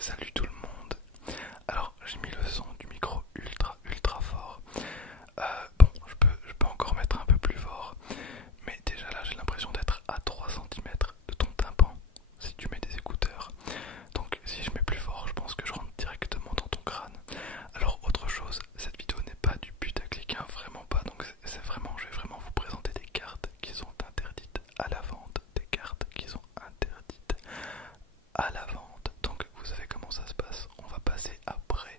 Salut tout le monde. Alors j'ai mis le son du micro ultra fort. Bon, je peux encore mettre un peu plus fort, mais déjà là j'ai l'impression d'être à 3 centimètres de ton tympan si tu mets des écouteurs. Donc si je mets plus fort, je pense que je rentre directement dans ton crâne. Alors autre chose, cette vidéo n'est pas du putaclic, hein, vraiment pas. Donc je vais vraiment vous présenter des cartes qui sont interdites à la vente, des cartes qui sont interdites à la vente. Donc vous savez comment ça se passe. On va passer après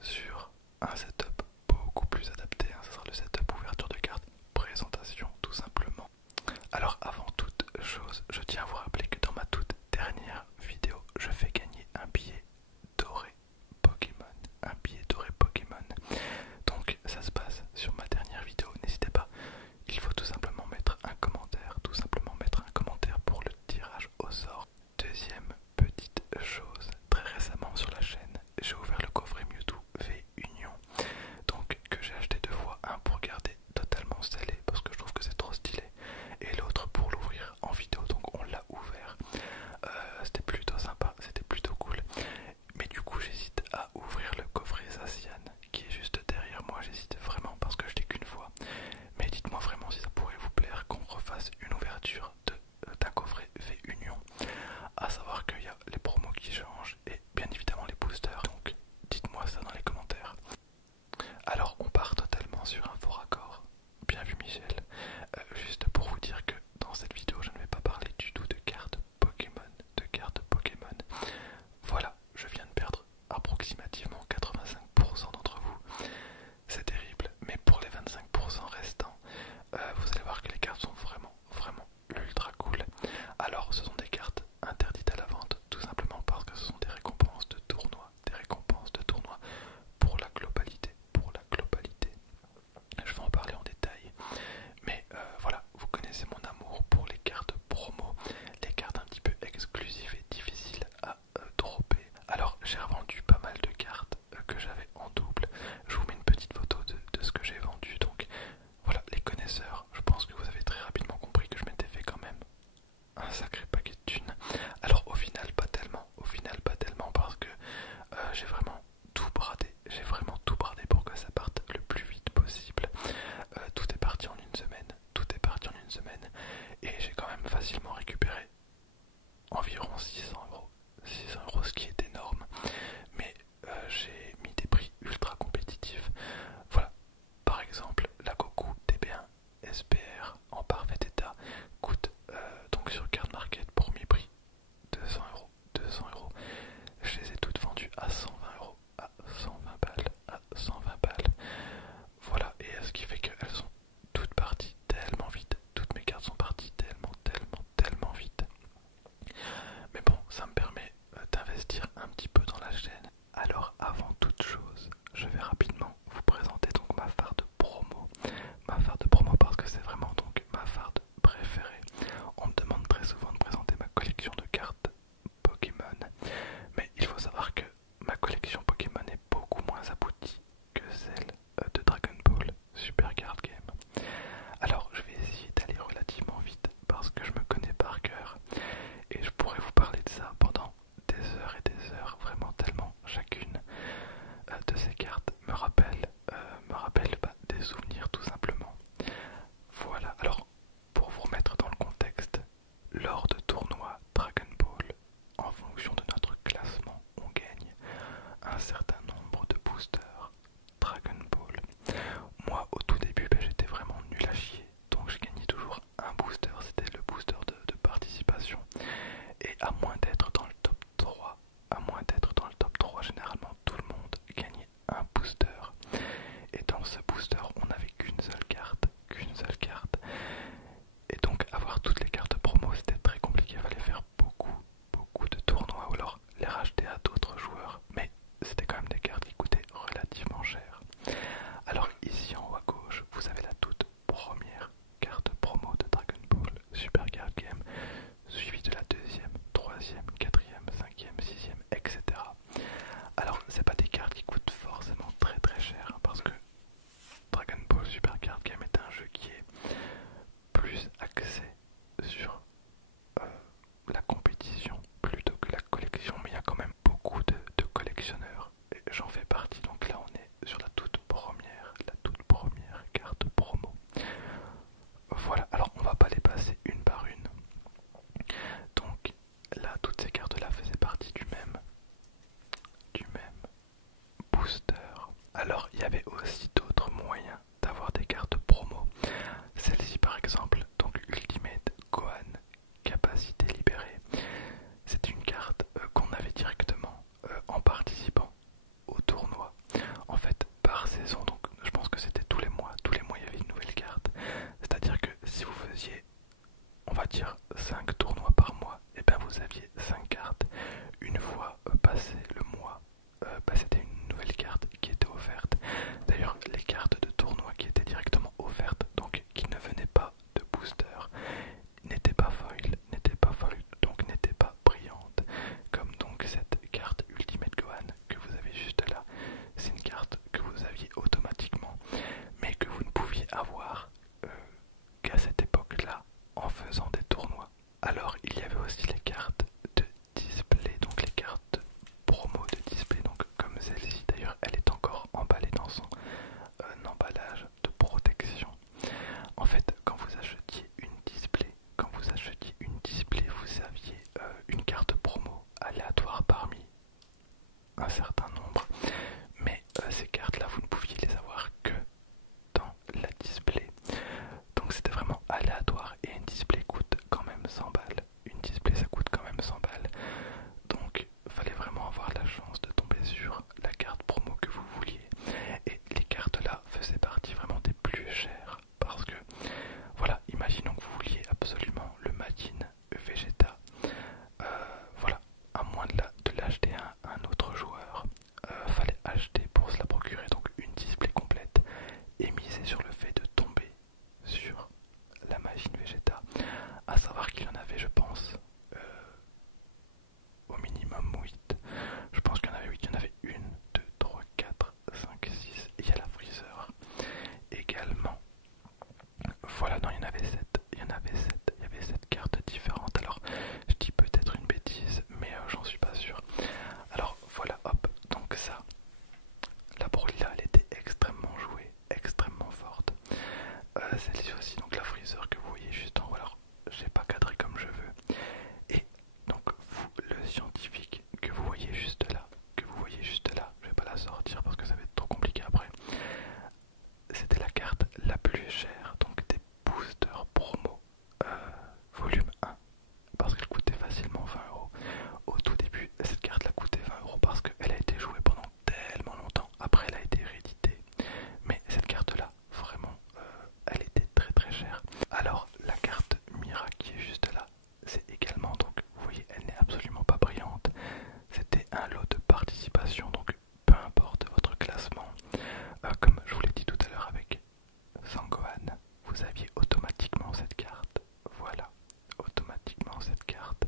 sur un setup beaucoup plus adapté, hein. Ça sera le setup ouverture de cartes, présentation tout simplement. Alors avant toute chose, je tiens à vous rappeler que dans ma toute dernière vidéo, je fais gagner un billet doré Pokémon. Un billet doré Pokémon. Donc ça se passe sur ma dernière vidéo, n'hésitez pas. Il faut tout simplement mettre un commentaire, pour le tirage au sort. Deuxième petite chose, très récemment sur la chaîne, j'ai ouvert le coffret Mewtwo V Union, donc que j'ai acheté deux fois, un pour garder totalement scellé parce que je trouve que c'est trop stylé, et l'autre pour l'ouvrir en vidéo, donc on l'a ouvert. C'était plutôt sympa, c'était plutôt cool, mais du coup j'hésite à ouvrir le coffret Zacian qui est juste derrière moi, j'hésite vraiment parce que je l'ai qu'une fois, mais dites-moi vraiment si ça pourrait vous plaire qu'on refasse une ouverture d'un coffret V Union, à savoir qu'il y a les promos qui changent et bien évidemment les boosters, donc dites-moi ça dans les commentaires. Alors on part totalement sur un faux raccord, bien vu Michel. Juste pour vous dire que dans cette vidéo je ne vais pas parler du tout de cartes Pokémon, Voilà, je viens de perdre approximativement 85% d'entre vous, c'est terrible, mais pour les 25% restants, vous allez voir que les cartes sont vraiment ultra cool. Alors ce sont des cartes interdites à la vente, tout simplement parce que ce sont des récompenses de tournoi, pour la globalité, Je vais en parler en détail, mais voilà, vous connaissez mon amour pour les cartes promo, les cartes un petit peu exclusives et difficiles à dropper. Alors j'ai revendu pas mal de cartes que j'avais en double. Je vous mets une petite photo de ce que j'ai vendu, donc voilà, les connaisseurs, je pense que vous avez très rapidement compris que je m'étais fait quand même un sacré paquet de thunes. Alors au final pas tellement, parce que j'ai vraiment tout bradé, pour que ça parte le plus vite possible. Tout est parti en une semaine, et j'ai quand même facilement récupéré environ 600 €, ce qui est énorme, mais j'ai mis des prix ultra compétitifs. Voilà, par exemple la Goku TB1 SPR en parfait état coûte donc sur Card Market premier prix 200 €. Je les ai toutes vendues à 120 €, à 120 balles. Voilà, et ce qui fait qu'elles sont toutes parties tellement vite, toutes mes cartes sont parties tellement vite. Mais bon, ça me permet d'investir un petit peu dans la chaîne. Alors avant toute chose, je vais rapidement vous présenter donc ma farde promo. Parce que c'est vraiment donc ma farde préférée. On me demande très souvent de présenter ma collection de cartes Pokémon, mais il faut savoir que ma collection Pokémon est beaucoup moins aboutie que celle de Dragon Ball Super Card Game. Alors je vais essayer d'aller relativement vite parce que je me connais par cœur et je pourrais vous parler de ça pendant des heures et des heures, vraiment tellement chacune de ces cartes me rappelle des souvenirs tout simplement. Voilà, alors pour vous remettre dans le contexte, lors de tournois Dragon Ball, en fonction de notre classement, on gagne un certain nombre de boosters Dragon Ball. Moi au tout début j'étais vraiment nul à chier, donc je gagnais toujours un booster, c'était le booster de participation, et à moins d'être dans le top 3, généralement tout le monde gagnait un booster, et dans ce booster on n'avait qu'une seule carte, et donc avoir toutes les cartes promo c'était très compliqué, il fallait faire beaucoup de tournois ou alors les racheter à d'autres joueurs, mais c'était quand même des cartes qui coûtaient relativement cher. Alors ici en haut à gauche vous avez la toute première carte promo de Dragon Ball Super Card Game, suivie de la deuxième, troisième, 5 cartes. Une fois passé le mois, c'était une nouvelle carte qui était offerte. D'ailleurs, les cartes de tournoi qui étaient directement offertes, donc qui ne venaient pas de booster, n'étaient pas foil, donc n'étaient pas brillantes. Comme donc cette carte Ultimate Gohan que vous avez juste là. C'est une carte que vous aviez automatiquement, mais que vous ne pouviez avoir qu'à cette époque-là en faisant des tournois. Alors il y avait aussi les cartes de display, donc les cartes promo de display, donc comme celle-ci d'ailleurs, elle est encore emballée dans son emballage de protection. En fait, quand vous achetiez une display, vous aviez une carte promo aléatoire parmi un certain nombre, mais ces cartes-là, vous ne pouviez les avoir que dans la display. Donc c'était vraiment aléatoire et une display coûte quand même 100 balles. Une display ça coûte quand même 100 balles. Donc fallait vraiment avoir la chance de tomber sur la carte promo que vous vouliez. Et les cartes là faisaient partie vraiment des plus chères. Parce que voilà, imaginons que vous vouliez absolument le Majin Vegeta. Voilà, à moins de l'acheter à un autre joueur, fallait acheter pour se la procurer donc une display complète et miser sur le fait de tomber sur la Majin Vegeta. À savoir qu'il y en avait, je pense, au minimum 8. Je pense qu'il y en avait 8. Il y en avait 1, 2, 3, 4, 5, 6. Et il y a la Freezer également. Voilà, non, il y en avait 7. Il y avait 7 cartes différentes. Alors, je dis peut-être une bêtise, mais j'en suis pas sûr. Alors, voilà, hop. Donc ça, la Broly là, elle était extrêmement jouée, extrêmement forte. Celle-ci aussi, donc la Freezer que vous voyez juste en haut. Alors, j'ai pas cadré comme je veux. Et donc, vous, le scientifique que vous voyez juste là, je vais pas la sortir parce que ça va être trop compliqué après. C'était la carte la plus chère, donc des boosters promo volume 1, parce qu'elle coûtait facilement 20€. Au tout début, cette carte la coûtait 20€ parce qu'elle a été jouée pendant tellement longtemps. Après, elle a été rééditée, mais cette carte là, vraiment, elle était très très chère. Alors, la carte Mira qui est juste là, c'est également, donc vous voyez, elle n'est absolument pas brillante. C'était un lot de participation, donc peu importe votre classement, comme je vous l'ai dit tout à l'heure avec Sangohan, vous aviez automatiquement cette carte. Voilà, automatiquement cette carte.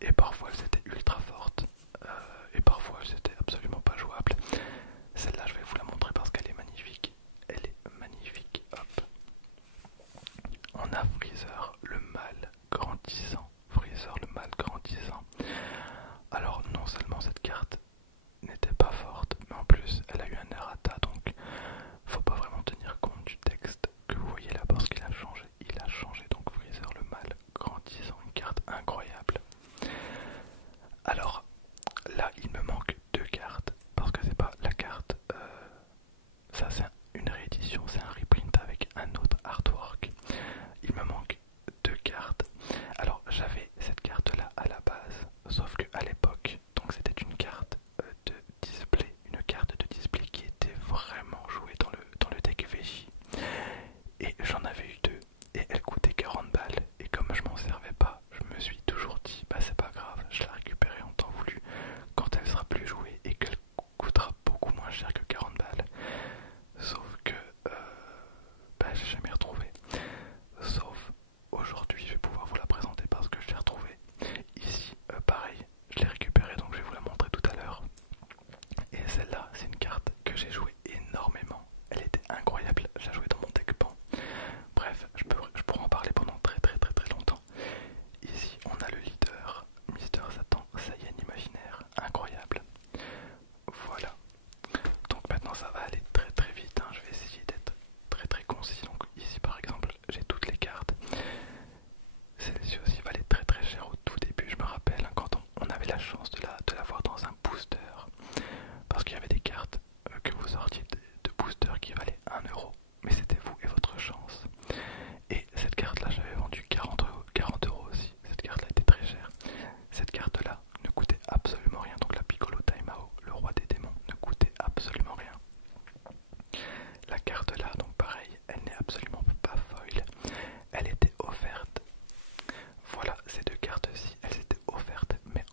Et parfois elles étaient ultra fortes, et parfois elles étaient absolument pas jouables. Celle-là, je vais vous la montrer parce qu'elle est magnifique. Elle est magnifique. Hop. On a Freezer, le mâle grandissant. Alors non seulement cette carte n'était pas forte, mais en plus elle a eu un errata, donc faut pas vraiment tenir compte du texte que vous voyez là parce qu'il a changé. Il a changé, donc Freezer le mâle grandissant, une carte incroyable. Alors là il me manque 2 cartes parce que c'est pas la carte, ça c'est une réédition, c'est un reprint avec un autre artwork. Il me manque 2 cartes. Alors j'avais cette carte là à la base, sauf que à l'époque, donc c'était une carte de display qui était vraiment jouée dans le deck VJ. Et j'en avais eu 2 et elle coûtait 40 balles. Et comme je m'en servais pas, je me suis toujours dit bah c'est pas grave, je la récupérerai en temps voulu quand elle sera plus jouée et qu'elle coûtera beaucoup moins cher que 40 balles. Sauf que bah j'ai jamais retrouvé. Sauf aujourd'hui, je vais pouvoir vous la présenter parce que je l'ai retrouvée. Ici, pareil, je l'ai récupérée donc je vais vous la montrer tout à l'heure. Et celle-là, c'est une carte que j'ai jouée énormément. Elle était incroyable, je la jouais dans mon deck pan. Bref, je pourrais en parler pendant très longtemps. Ici, on a le leader, Mister Satan, Saiyan imaginaire, incroyable. Voilà. Donc maintenant ça va aller très vite, hein. Je vais essayer d'être très concis. Donc ici par exemple, j'ai toutes les cartes. Celle-ci aussi valait très cher au tout début, je me rappelle, hein, quand on avait la chance de l'avoir dans un booster. Parce qu'il y avait des cartes que vous sortiez de booster qui valaient 1€. Mais c'était vous et votre chance. Et cette carte là, j'avais vendu 40€ aussi. Cette carte là était très chère. Cette carte là ne coûtait absolument rien. Donc la Piccolo Taimao, le roi des démons, ne coûtait absolument rien. La carte là, donc pareil, elle n'est absolument pas foil. Elle était offerte. Voilà, ces 2 cartes-ci, elles étaient offertes, mais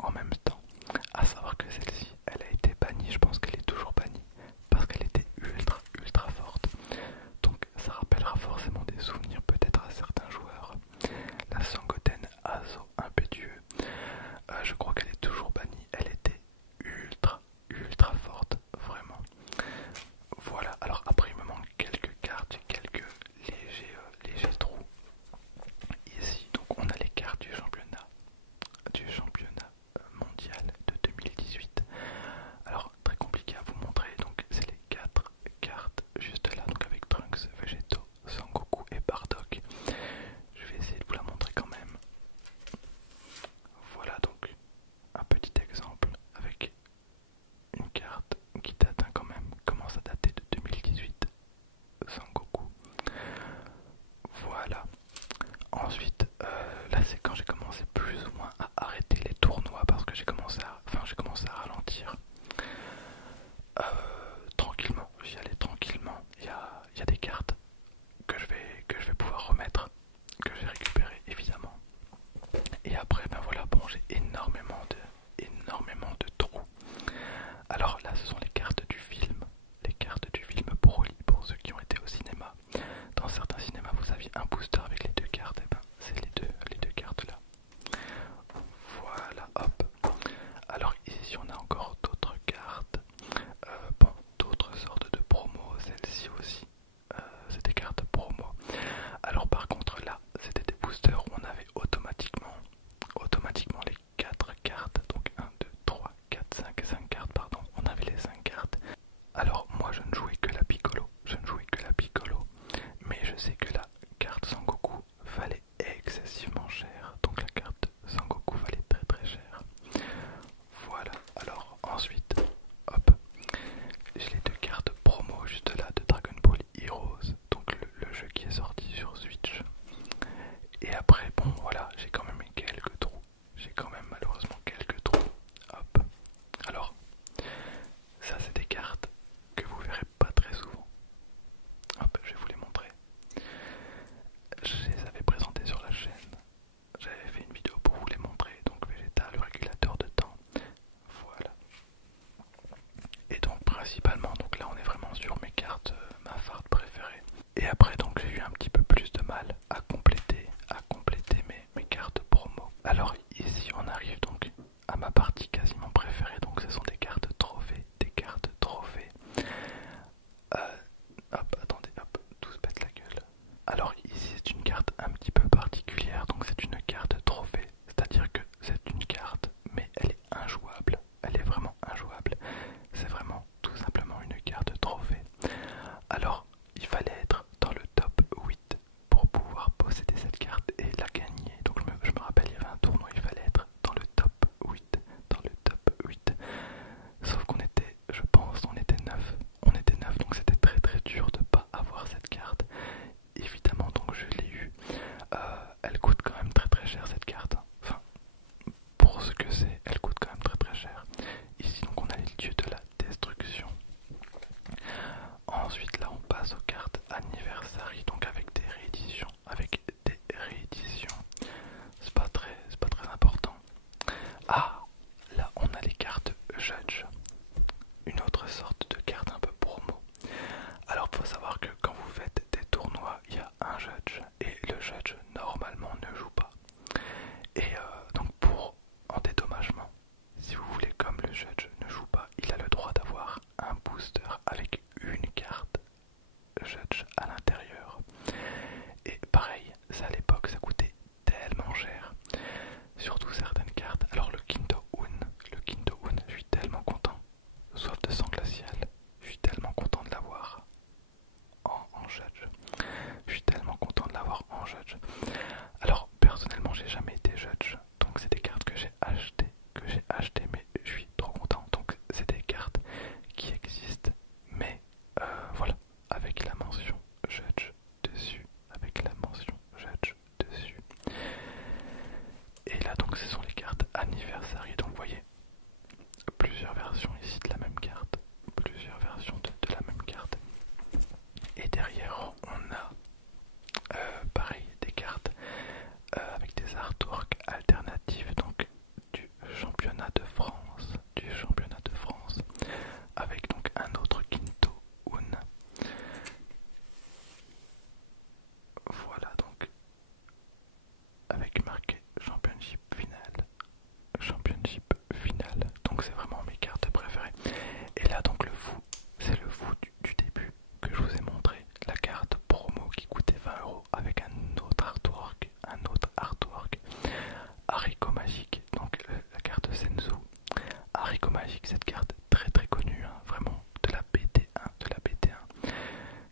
Haricot Magique, cette carte très très connue, hein, vraiment de la BT1,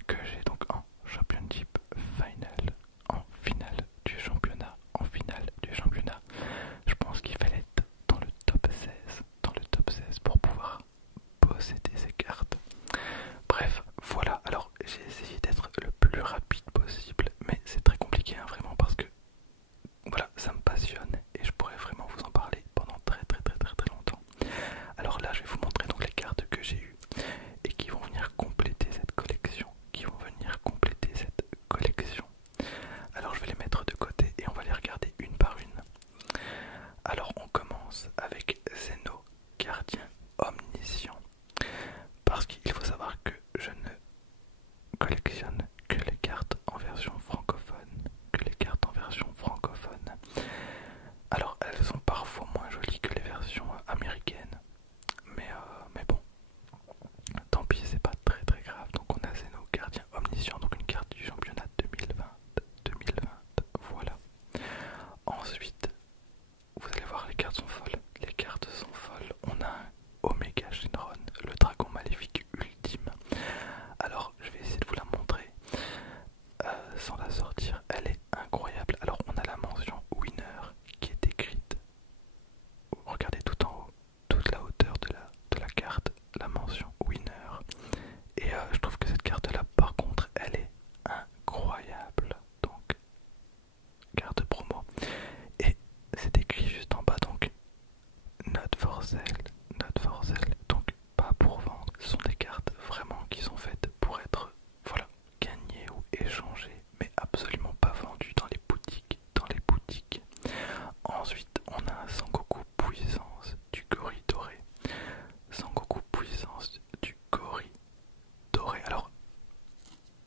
que j'ai donc en Championship Final, en finale du championnat, Je pense qu'il fallait être dans le top 16 pour pouvoir posséder ces cartes. Bref, voilà, alors j'ai essayé d'être le plus rapide possible, mais c'est très compliqué hein, vraiment parce que voilà, ça me passionne et je pourrais vraiment vous en parler pendant très longtemps. Alors là, je vais vous montrer donc les cartes que j'ai eues et qui vont venir compléter cette collection, Alors je vais les mettre de côté et on va les regarder une par une. Alors on commence avec Zeno, gardien omniscient. Parce qu'il faut savoir que je ne collectionne que les cartes en version francophone. Alors elles sont parfois moins jolies que les versions américaines. Mais bon, tant pis, c'est pas très grave. Donc on a Zeno, gardien omniscient, donc une carte du championnat 2020. Voilà. Ensuite, vous allez voir, les cartes sont folles. On a un Omega Shenron, le dragon maléfique ultime. Alors, je vais essayer de vous la montrer sans la sortir. Elle est incroyable. Alors, on a la mention winner qui est écrite. Regardez tout en haut, toute la hauteur de la carte, la mention winner. Et je trouve que cette carte-là, par contre, elle est incroyable. Donc, carte promo. Et c'est écrit juste en bas, donc Not for sale, donc pas pour vendre. Ce sont des cartes vraiment qui sont faites pour être voilà, gagnées ou échangées, mais absolument pas vendues dans les boutiques. Ensuite, on a un Sangoku puissance du Gori doré. Alors,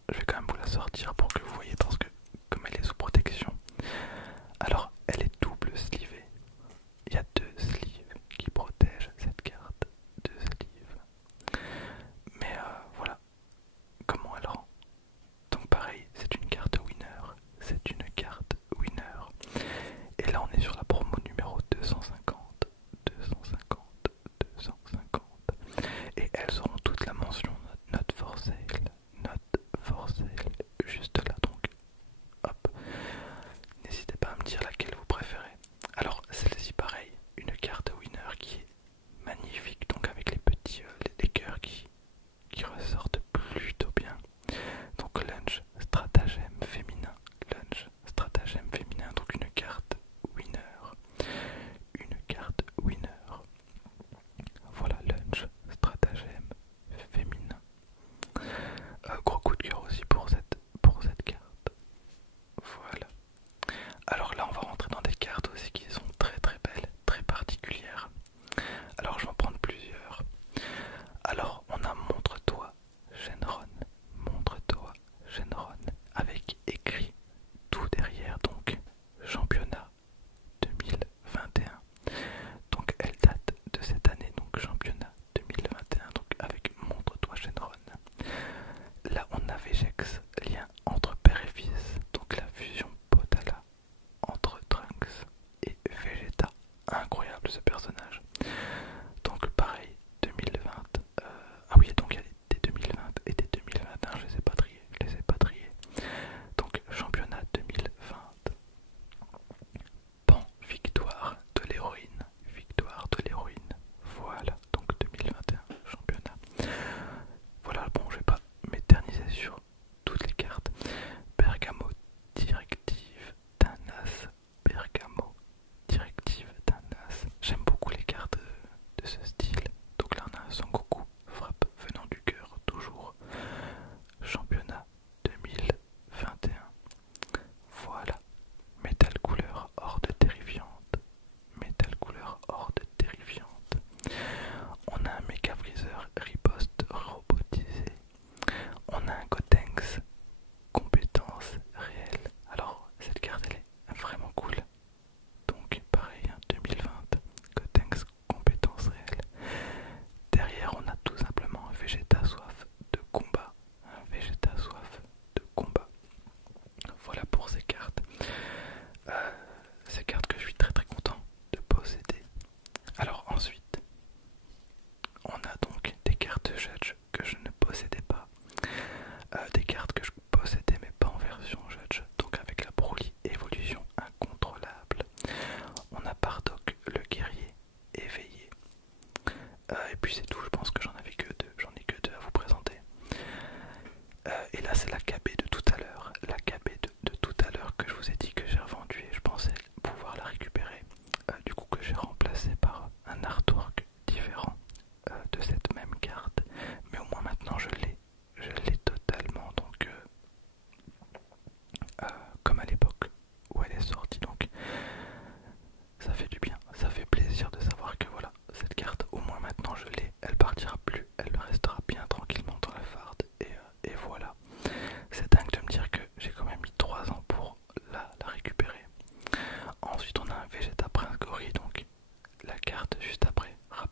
je vais quand même vous la sortir pour que vous voyez parce que comme elle est sous protection, alors elle est double slivée. Il y a deux sleeves qui protègent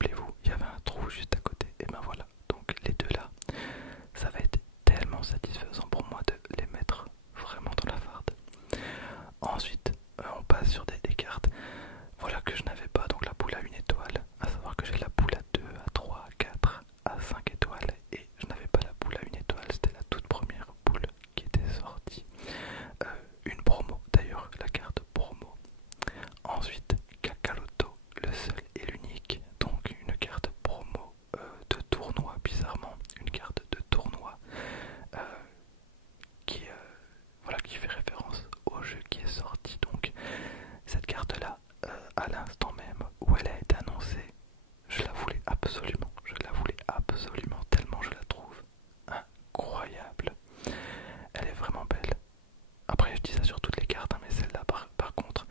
voulez-vous, il y avait un trou juste à côté, et ben voilà. Donc les deux là, ça va être tellement satisfaisant pour moi de les mettre vraiment dans la farde. Ensuite, on passe sur des cartes, voilà, que je n'avais pas, donc la boule à une étoile, à savoir que j'ai la boule à 2, à 3, à 4, à 5 étoiles, et je n'avais pas la boule à une étoile, c'était la toute première boule qui était sortie. Une promo d'ailleurs, la carte promo. Ensuite, Kakaroto, le seul et l'unique, donc une carte promo de tournoi, bizarrement, une carte de tournoi euh, qui, voilà, qui fait référence au jeu qui est sorti. Donc cette carte là, à l'instant même où elle a été annoncée, je la voulais absolument tellement je la trouve incroyable. Elle est vraiment belle. Après je dis ça sur toutes les cartes, hein, mais celle-là par contre,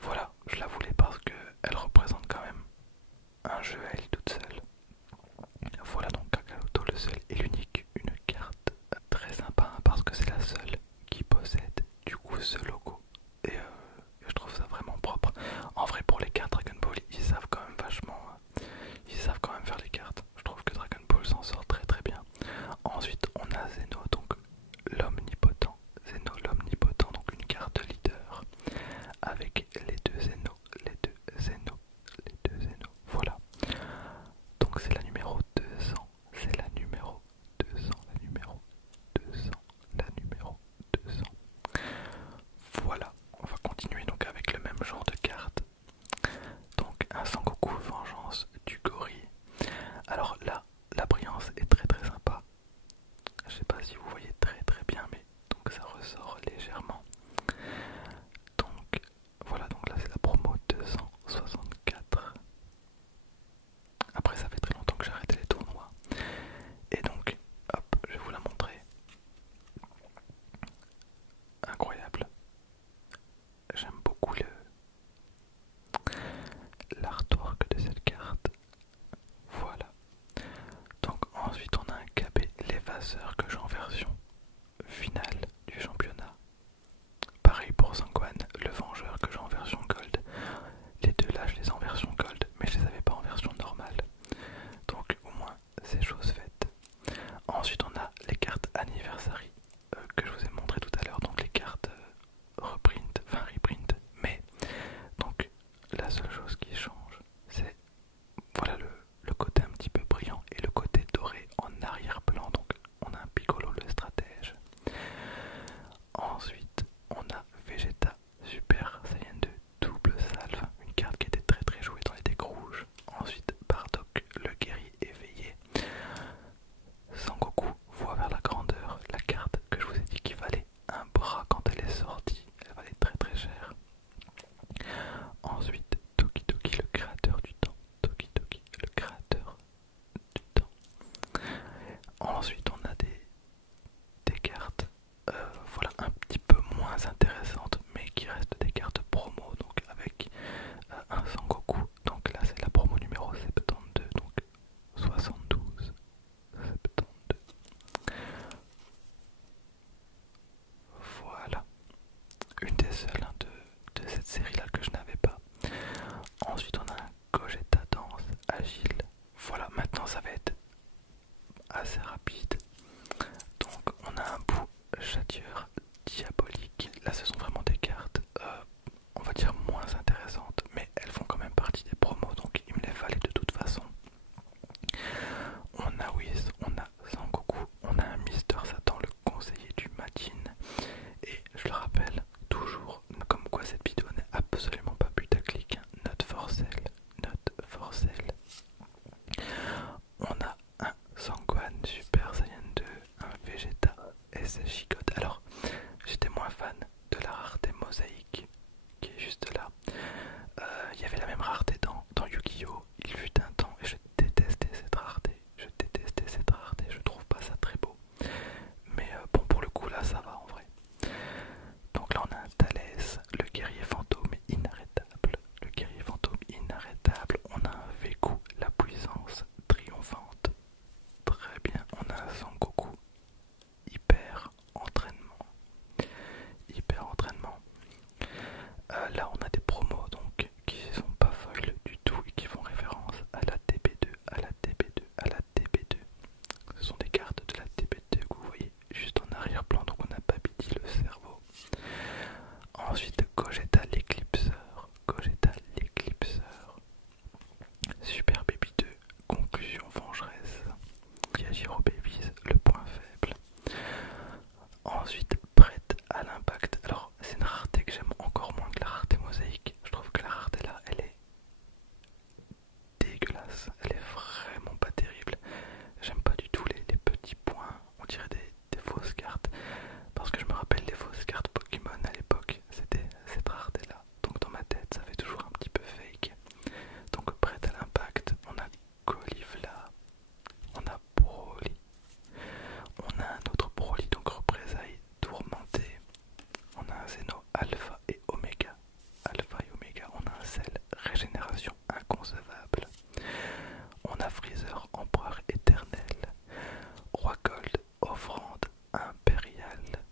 voilà, je la voulais parce que elle représente quand même un jeu à elle toute seule. Voilà donc Kakaroto, le seul et l'unique, une carte très sympa, hein, parce que c'est la seule qui possède du coup ce logo. Et je trouve ça vraiment propre. En vrai, pour les cartes Dragon Ball, ils savent quand même vachement, ils savent quand même faire les cartes. Je trouve que Dragon Ball s'en sort très très bien. Ensuite on a Zeno, donc l'omnipotent. Zeno l'omnipotent, donc une carte leader avec les deux Zeno, voilà. Donc c'est la numéro 200, c'est la numéro 200, la numéro 200, la numéro 200. Voilà, on va continuer donc avec le même genre de carte. Donc un Sangoku Vengeance du Gorille. Alors là, la brillance est très très sympa. Je sais pas si vous voyez très très bien, mais donc ça ressort légèrement. Donc voilà, donc là c'est la promo 264. Après ça fait très longtemps que j'ai arrêté les tournois. Et donc, hop, je vais vous la montrer. Incroyable. J'aime beaucoup l'artwork de cette carte. Voilà. Donc ensuite on a un KB l'évaseur que j'ai en version finale du championnat. Pareil pour Sanguan, le vengeur que j'ai en version gold. Les deux là je les ai en version gold, mais je les avais pas en version normale. Donc au moins c'est chose faite. Ensuite on a les cartes anniversary que je vous ai montré tout à l'heure, donc les cartes reprint, enfin reprint, mais donc la seule chose qui change c'est voilà le côté un petit peu brillant et le côté doré en arrière-plan. Donc on a un Piccolo le stratège. Ensuite on a Vegeta Super Saiyan 2 double salve, une carte qui était très très jouée dans les decks rouges. Ensuite Bardock le guerrier éveillé. Sangoku voit vers la grandeur, la carte que je vous ai dit qu'il valait un bras quand elle est sortie, elle valait très très cher. Ensuite Toki Toki le créateur du temps, Toki Toki le créateur du temps. Ensuite on a des cartes voilà, un petit peu moins intéressantes mais qui restent des cartes promo, donc avec un Sangoku, donc là c'est la promo numéro 72, donc 72, 72. Voilà, une des seules, hein, de cette série là que je n'avais pas. Ensuite on a un Gogeta Danse Agile. Voilà, maintenant ça va être assez rapide. Donc on a un bout châtieur diabolique. Là ce sont vraiment des cartes on va dire moins intéressantes, mais elles font quand même partie des promos, donc il me les fallait de toute façon. On a Whis, on a Sangoku, on a un Mister Satan, le conseiller du Majin. Et je le rappelle toujours, comme quoi cette vidéo n'est absolument pas putaclic, note for sale, note for sale. Super Baby 2, conclusion vengeresse. Yajiro Babies, le point faible. Ensuite, prête à l'impact. Alors, c'est une rareté que j'aime encore moins que la rareté mosaïque. Je trouve que la rareté là, elle est dégueulasse. Elle est vraiment pas terrible. J'aime pas du tout les petits points. On dirait des fausses cartes. Parce que je me rappelle les fausses cartes Pokémon à l'époque. C'était cette rareté là. Donc dans ma tête, ça fait toujours un petit peu fake. Donc prête à l'impact, on a Caulifla, on a Broly, on a un autre Broly, donc représailles tourmenté, on a un Zeno Alpha et Omega. Alpha et Omega, on a un Cell régénération inconcevable, on a Freezer empereur éternel, Roi Gold offrande impériale,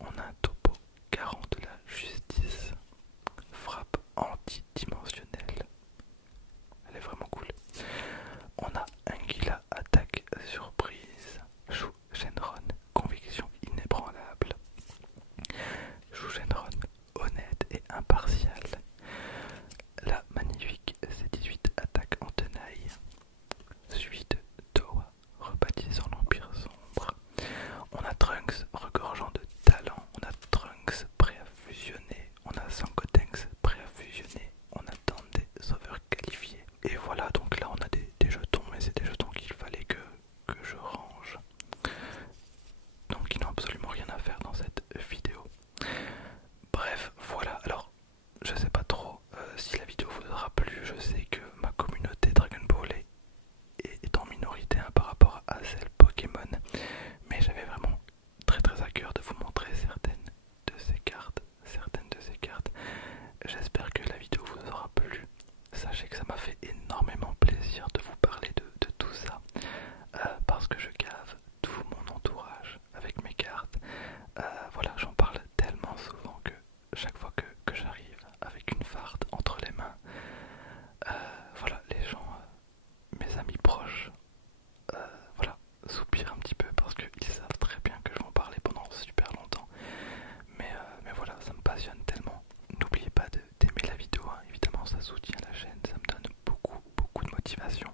on a un Topo garant de la justice, frappe antidimensionnelle. Elle est vraiment cool. On a Anguilla attaque surprise. Shu Shenron conviction inébranlable. Shu Shenron honnête et impartial. La magnifique C18 attaque en tenaille. Suite Toa rebaptisant l'Empire sombre. On a Trunks regorgeant de talent. On a Trunks prêt à fusionner. On a Zangotenks prêt à fusionner. On a Dante sauveur qualifié. Et voilà, donc là on a des jetons, mais c'est des jetons qu'il fallait que je range. Donc ils n'ont absolument rien à faire dans cette vidéo. Bref, voilà, alors je sais pas trop si la vidéo vous aura plu. Je sais que ma communauté Dragon Ball est en minorité hein, par rapport à celle Pokémon. Mais j'avais vraiment très à cœur de vous montrer certaines de ces cartes. J'espère que la vidéo vous aura plu. Sachez que ça m'a fait énormément plaisir de vous parler de tout ça. Parce que je gave tout mon entourage avec mes cartes. Voilà, j'en parle tellement souvent que chaque fois que j'arrive avec une farde entre les mains, voilà, les gens, mes amis proches, voilà, soupirent un petit peu parce qu'ils savent très bien que je vais en parler pendant super longtemps. Mais voilà, ça me passionne tellement. N'oubliez pas d'aimer la vidéo, hein. Évidemment ça soutient la chaîne, ça me donne beaucoup de motivation.